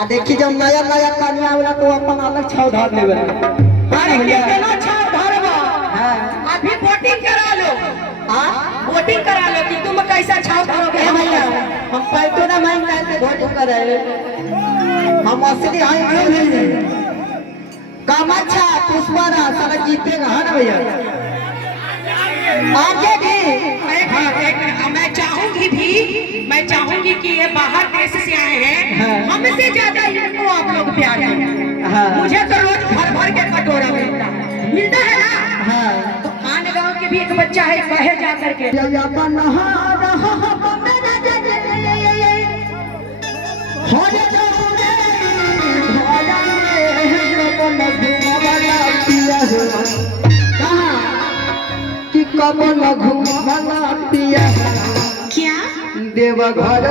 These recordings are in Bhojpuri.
आ देखी जब नया नया कन्या वाला तो अपन अलग छाव धर लेबे। अरे केना छाव धरबा? हां अभी वोटिंग करा लो। हां वोटिंग करा लो कि तुम कैसा छाव धरोगे। ए भैया हम पैसो ना मांग के वोटिंग करे हम असली हैं कामाक्षा पुष्परा सारा जीतेगा है ना भैया। आगे भी मैं चाहूंगी कि ये बाहर देश से आए हैं हमसे ज्यादा इनको आप लोग प्यार करें। मुझे तो रोज भर भर के कटोरा मिलता है ना। तो आन गांव के भी एक बच्चा है कहे जा करके कि कमल घूमला पिया क्या देवघर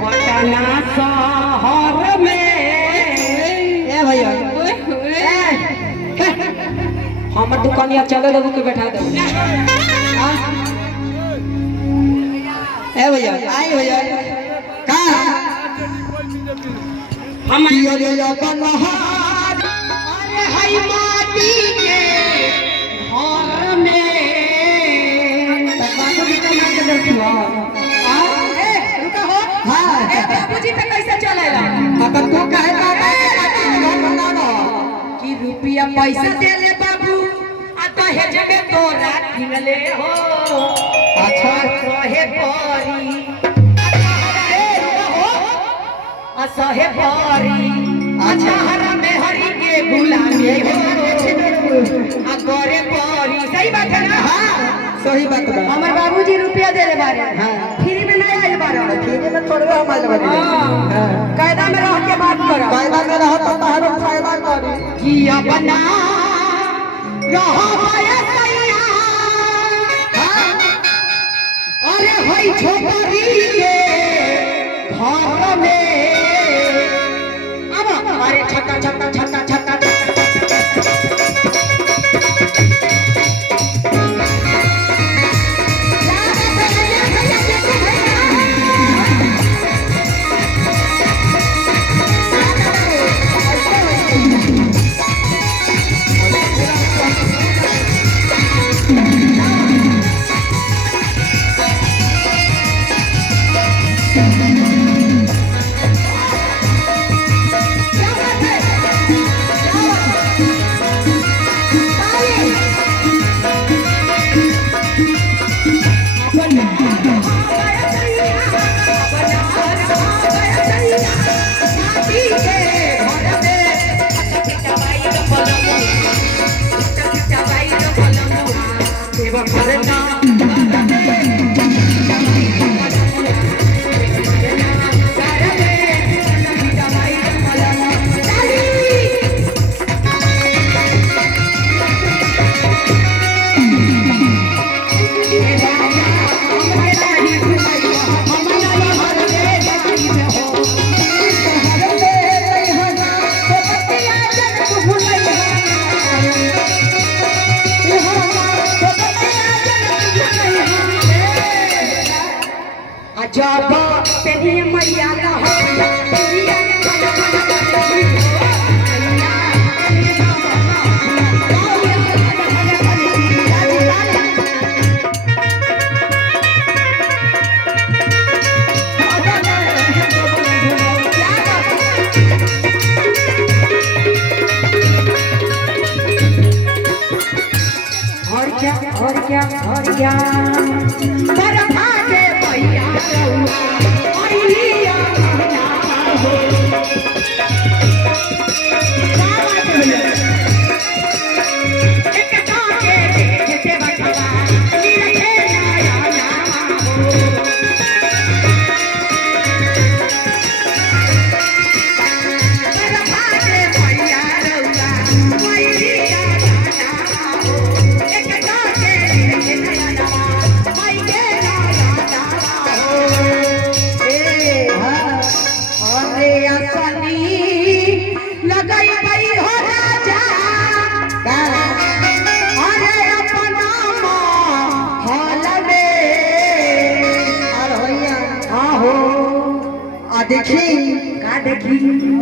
पटना शहर में भैया हमर दुकानिया चले देबू के बैठा दे। ए भैया आई भैया का हम अपन अरे हई माटी के घर में बाबूजी का नाम के दर्द हुआ रुका हो। बाबूजी पे कैसे चलेला? अगर तू कहे कि रुपया पैसा दे ले बाबू आ दहेज में तोरा ढिंगले हो। अच्छा सहे परी असहे परी अचाहर में हरी के गुलामी हो आ गोरे परी। सही बात है ना? सही बात बा। हमर बाबूजी रुपया दे ले बारे फ्री में नहीं आइल बारे ठीक है थोड़े हम आइल बारे कायदा में रह के बात करो। फायदा में रह तो तारो फायदा करी कि अपना रहो सैया अरे होई छोकरी के घर में अब अरे छक्का छक्का छक्का छक्का जब तेरी मर्यादा हो और क्या पर भागे भैया लगाई भाई हो राजा देखी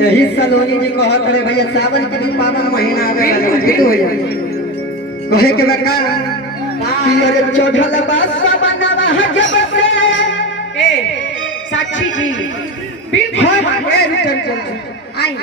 यही सलोनी जी कहत रहे भैया सावन के भी पावन महीना आ गया ठीक हो जाए कहे के बका कि अरे चढ़ल बा सबनवा जब से ए साक्षी जी बिल्कुल हाँ, ए, चल चल आई